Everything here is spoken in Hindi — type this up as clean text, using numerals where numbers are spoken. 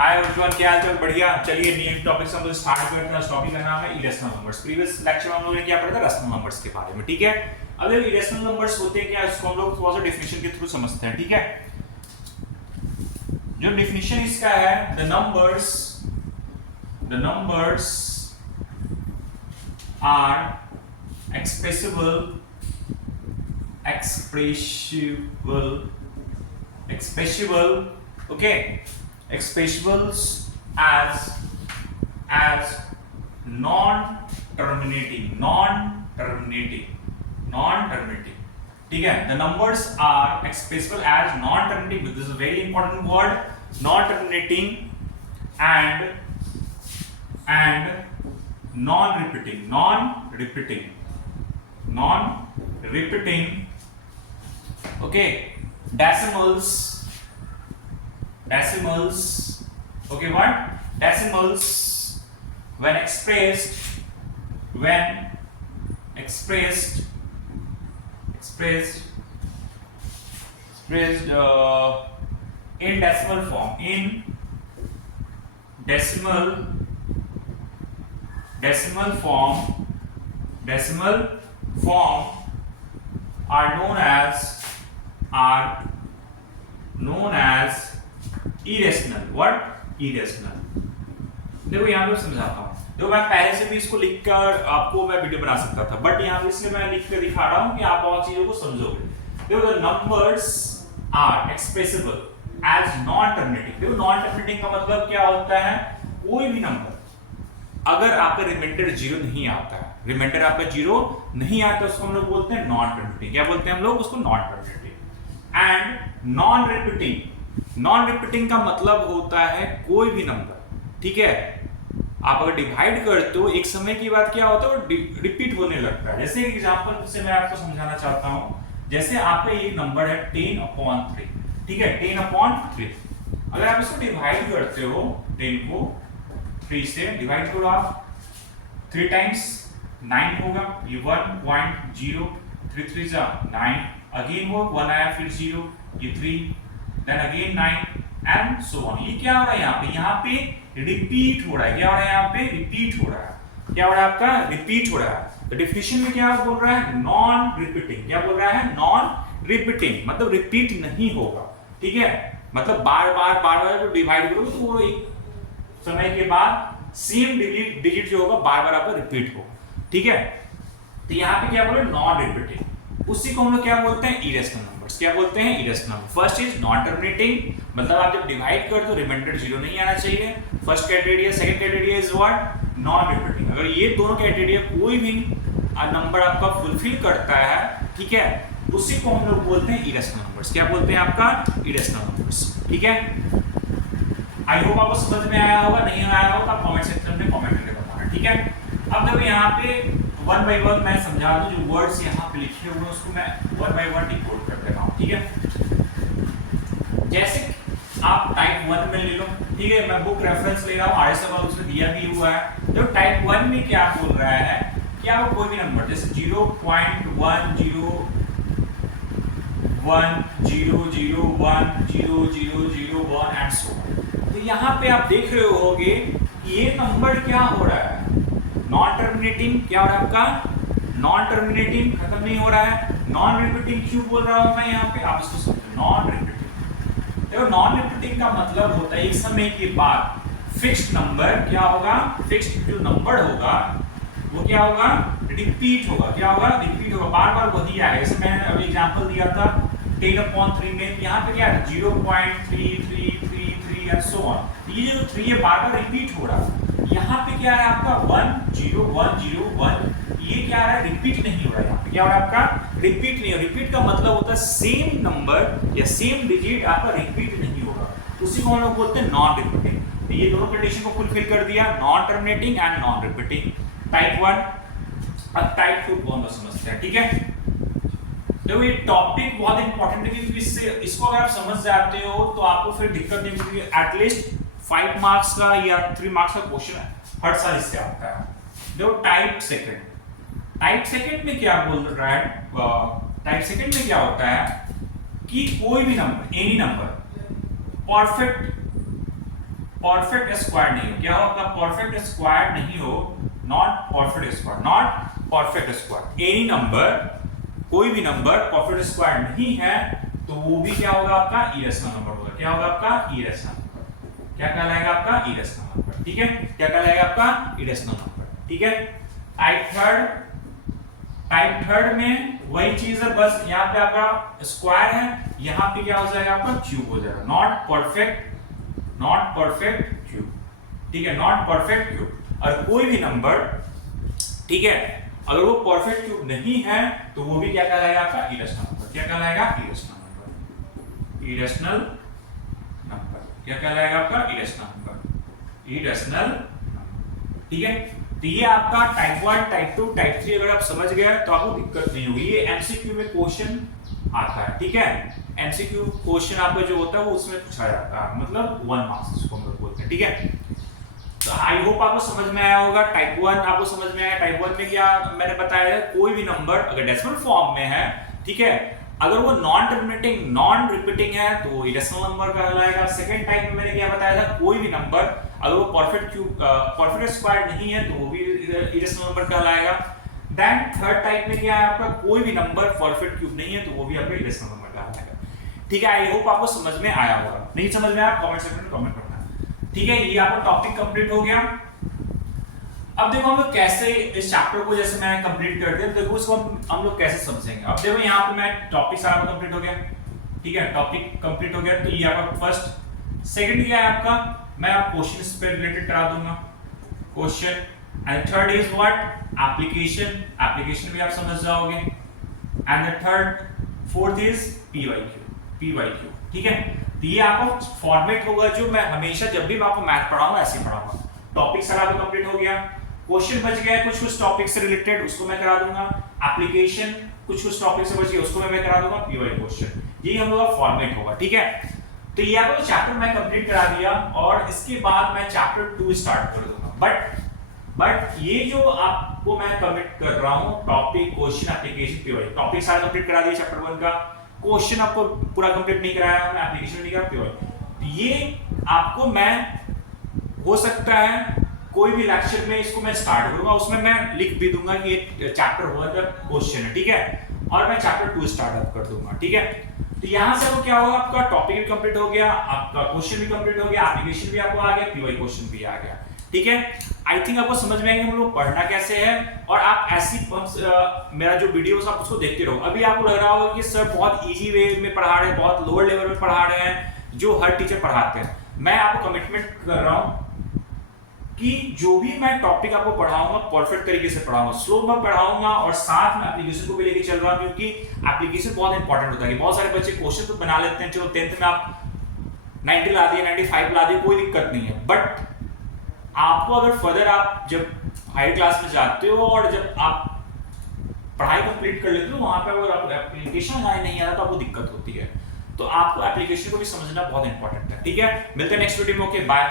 हाय एवरीवन, क्या हाल चाल? बढ़िया। चलिए न्यू टॉपिक से हम लोग स्टार्ट करते हैं। टॉपिक का नाम है इरेशनल नंबर्स। प्रीवियस लेक्चर में हम लोगों ने क्या पढ़ा था? रैशनल नंबर्स के बारे में। ठीक है, अब ये इरेशनल नंबर्स होते हैं क्या, इसको हम लोग थोड़ा सा डेफिनेशन के थ्रू समझते हैं। ठीक है, जो डेफिनेशन इसका है, the numbers are expressible, okay, expressibles as non-terminating. ठीक है, the numbers are expressible as non-terminating. This is a very important word, non-terminating and non-repeating. Okay, decimals. Okay, what? Decimals when expressed in decimal form, are known as irrational. What? Irrational. देखो यहाँ पे समझाता हूँ। देखो मैं पहले से भी इसको लिखकर आपको मैं वीडियो बना सकता था, बट यहाँ पे इसलिए मैं लिख कर दिखा रहा हूँ कि आप बहुत चीजों को समझोगे। देखो the numbers are expressible as non-terminating. देखो non-terminating का मतलब क्या होता है? कोई भी नंबर अगर आपका रिमाइंडर जीरो नहीं आता है, रिमाइंडर आपका जीरो नहीं आता, उसको हम लोग बोलते हैं नॉन टर्मिनेटिंग। क्या बोलते हैं हम लोग उसको? Non terminating. And non repeating का मतलब होता है कोई भी नंबर, ठीक है, आप अगर डिवाइड करते हो एक समय के बाद क्या होता है, वो रिपीट होने लगता है। जैसे एग्जांपल से मैं आपको समझाना चाहता हूं, जैसे आपका ये नंबर है 10/3, ठीक है, 10/3। अगर आप इसको डिवाइड करते हो, 10 को 3 से डिवाइड करो आप, 3 टाइम्स 9 होगा, ये 1.0, 3 3 जा 9, अगेन वो 1 आया, फिर 0, ये 3, then again 9 and so on. ये क्या हो रहा है यहाँ पे रिपीट हो रहा है। क्या हो रहा है यहाँ पे? रिपीट हो रहा है। क्या हो रहा है आपका? रिपीट हो रहा है। तो डेफिनेशन में क्या बोल रहा है? Non repeating. क्या बोल रहा है? नॉन रिपीटिंग मतलब रिपीट नहीं होगा, ठीक है, मतलब बार बार डिवाइड करोगे तो वो एक समय के बाद सेम डिजिट जो होगा बार बार आपका रिपीट होगा, ठीक है। तो यहाँ पे क्या बोले? Non repeating. उसी को हम लोग क्या बोलते हैं? Irrational numbers. क्या बोलते हैं? Irrational. First is non terminating, मतलब आप जब डिवाइड करते हो रिमाइंडर जीरो नहीं आना चाहिए, first criteria. Second criteria is what? Non repeating. अगर ये दोनों क्राइटेरिया कोई भी नंबर आपका फुलफिल करता है, ठीक है, उसी को हम लोग बोलते हैं इरेशनल नंबर्स। क्या बोलते हैं आपका? इरेशनल नंबर्स, ठीक है। आई होप आपको समझ में आया होगा, नहीं आया होगा आप कमेंट सेक्शन में कमेंट करके बताना, ठीक है। अब देखो यहाँ पे वन बाय वन मैं समझा दूं, जो वर्ड्स यहाँ पे लिखे हुए हैं उसको मैं वन बाय वन डिकोड कर देता हूँ, ठीक है। जैसे आप टाइप 1 में ले लो, ठीक है, मैं बुक रेफरेंस ले रहा हूँ, RS वाला उसमें दिया भी हुआ है। तो टाइप 1 में क्या बोल रहा है, क्या वो कोई भी नंबर जैसे 0.100100100001 एंड सो ऑन। तो यहाँ पे आप देख रहे होगे ये नंबर क्या हो रहा है? Non terminating. क्या हो रहा है आपका? नॉन टर्मिनेटिंग, खत्म नहीं हो रहा है। नॉन रिपीटिंग क्यों बोल रहा हूं मैं यहाँ पे, आप इसको समझो। नॉन रिपीटिंग, देखो नॉन रिपीटिंग का मतलब होता है एक समय के बाद फिक्स्ड नंबर क्या होगा? फिक्स्ड जो नंबर होगा वो क्या होगा? रिपीट होगा। क्या होगा? रिपीट होगा, बार बार वही आएगा। जैसे मैंने अभी एग्जांपल दिया था 10/3 में, यहाँ पे क्या है? 0.3333 एंड सो ऑन। ये जो 3 है बार बार रिपीट हो रहा है। यहाँ पे क्या है आपका? 10101, ये क्या है? रिपीट नहीं हो रहा है। यहाँ पे क्या हो रहा है आपका? रिपीट नहीं हो। रिपीट का मतलब होता है सेम नंबर या सेम डिजिट आपका रिपीट नहीं होगा, उसी को हम लोग बोलते हैं नॉन रिपीटिंग। तो ये दोनों कंडीशन को फुलफिल कर दिया, non terminating and non repeating, type 1। अब टाइप 2 कौन सा समझते हैं, ठीक है। तो ये टॉपिक बहुत इंपॉर्टेंट है, क्योंकि इसको अगर आप समझ जाते हो तो आपको फिर दिक्कत नहीं होगी। एटलीस्ट 5 मार्क्स का या 3 मार्क्स का क्वेश्चन हर साल इससे आता है। देखो टाइप सेकंड में क्या बोल रहा है? टाइप सेकंड में क्या होता है कि कोई भी number, any number perfect perfect square नहीं हो, क्या हो आपका परफेक्ट स्क्वायर नहीं हो, not perfect square, not perfect square, any number, कोई भी नंबर परफेक्ट स्क्वायर नहीं है तो वो भी क्या होगा आपका इरेशनल नंबर होगा। क्या होगा आपका इरेशनल नंबर, क्या कहलाएगा आपका इरेशनल नंबर, ठीक है, क्या कहलाएगा आपका इरेशनल नंबर, ठीक है। टाइप थर्ड में वही चीज है, बस यहाँ पे आपका स्क्वायर है, यहाँ पे क्या हो जाएगा आपका क्यूब हो जाएगा, नॉट परफेक्ट क्यूब, ठीक है, नॉट परफेक्ट क्यूब। और कोई भी नंबर, ठीक है, अगर वो परफेक्ट क्यूब नहीं है तो वो भी क्या कहलाएगा आपका इरेशनल नंबर, क्या कहलाएगा इरेशनल नंबर, इरेशनल नंबर, क्या कहलाएगा आपका इरेशनल नंबर, इरेशनल नंबर, ठीक है। तो ये आपका टाइप 1, टाइप 2, टाइप 3 अगर आप समझ गए तो आपको दिक्कत नहीं होगी। ये एमसीक्यू में क्वेश्चन आता है, ठीक है, एमसीक्यू क्वेश्चन आपका जो होता है वो उसमें पूछा जाता है, मतलब 1 मार्क्स इसको हम लोग बोलते हैं, ठीक है। तो आई होप आपको समझ में आया होगा। टाइप 1 आपको समझ में आया। टाइप 1 में क्या मैंने बताया है, कोई भी नंबर अगर डेसिमल फॉर्म में है, ठीक है, अगर वो नॉन रिपीटिंग है तो वो इरेशनल नंबर कहलाएगा। सेकंड टाइप में मैंने क्या बताया था, कोई भी नंबर अगर वो परफेक्ट स्क्वायर नहीं है तो वो भी इरेशनल नंबर कहलाएगा। देन थर्ड टाइप में क्या है आपका, कोई भी नंबर परफेक्ट क्यूब नहीं है तो वो भी आपका इरेशनल नंबर कहलाएगा, ठीक है। आई होप आपको समझ में आया होगा। नहीं समझ में आया कमेंट सेक्शन में कमेंट करना, ठीक है। ये आपका टॉपिक कंप्लीट हो गया। अब देखो हम लोग कैसे इस चैप्टर को जैसे मैं कंप्लीट कर दिया, देखो इसको हम लोग कैसे समझेंगे। अब देखो यहाँ पे मैं टॉपिक सारा कंप्लीट हो गया, ठीक है, टॉपिक कंप्लीट हो गया। तो ये आपका फर्स्ट। सेकंड क्या है आपका, मैं आप क्वेश्चन पे रिलेटेड करा दूंगा question. And third is what, application भी आप समझ जाओगे। And the third fourth is PYQ, ठीक है। तो ये आपका फॉर्मेट होगा जो मैं हमेशा जब भी मैं आपको मैथ पढ़ाऊंगा ऐसे पढ़ाऊंगा। टॉपिक सारा कंप्लीट हो गया, क्वेश्चन बच गया कुछ टॉपिक से रिलेटेड, उसको मैं करा दूंगा। एप्लीकेशन कुछ टॉपिक से बच गया, उसको मैं करा दूंगा। पीवाई क्वेश्चन, ये हम लोग का फॉर्मेट होगा, ठीक है। तो ये आपको चैप्टर मैं कंप्लीट करा दिया और इसके बाद मैं चैप्टर 2 स्टार्ट कर दूंगा। बट ये जो आपको मैं कमिट कर रहा हूं, topic, question, application, P Y, topic सारा कंप्लीट करा दिया चैप्टर 1 का। क्वेश्चन आपको पूरा कंप्लीट नहीं कराया मैं, एप्लीकेशन नहीं करा, पीवाई। ये आपको मैं हो सकता है कोई भी लेक्चर में इसको मैं स्टार्ट करूंगा, उसमें मैं लिख भी दूंगा कि ये चैप्टर 1 का क्वेश्चन है, ठीक है, और मैं चैप्टर 2 स्टार्ट कर दूंगा, ठीक है। तो यहां से वो क्या होगा, आपका टॉपिक भी कंप्लीट हो गया, आपका क्वेश्चन भी कंप्लीट हो गया, एप्लीकेशन भी आपको आ गया, पीवाई क्वेश्चन भी आ गया, ठीक है। आई थिंक आपको समझ में आएगा हम लोग पढ़ना कैसे है। और आप ऐसी मेरा जो वीडियोस आप उसको देखते रहो। अभी आपको लग रहा होगा कि सर बहुत इजी वे में पढ़ा रहे हैं, बहुत लोअर लेवल में पढ़ा रहे हैं जो हर टीचर पढ़ाते हैं। मैं आपको कमिटमेंट कर रहा हूं कि जो भी मैं टॉपिक आपको पढ़ाऊंगा परफेक्ट तरीके से पढ़ाऊंगा, स्लो में पढ़ाऊंगा और साथ में एप्लीकेशन को भी लेके चल रहा हूं, क्योंकि एप्लीकेशन बहुत इंपॉर्टेंट होता है। बहुत सारे बच्चे क्वेश्चन तो बना लेते हैं, चलो 10th में आप 90 ला दिए, 95 ला दिए, कोई दिक्कत नहीं है। बट आपको अगर फर्दर आप जब हाई क्लास में जाते हो और जब आप पढ़ाई कंप्लीट कर लेते हो, वहां पे अगर आप एप्लीकेशन नहीं आ रहा तो आपको दिक्कत होती है। तो आपको एप्लीकेशन को भी समझना बहुत इंपॉर्टेंट है, ठीक है। मिलते हैं नेक्स्ट वीडियो में, ओके बाय।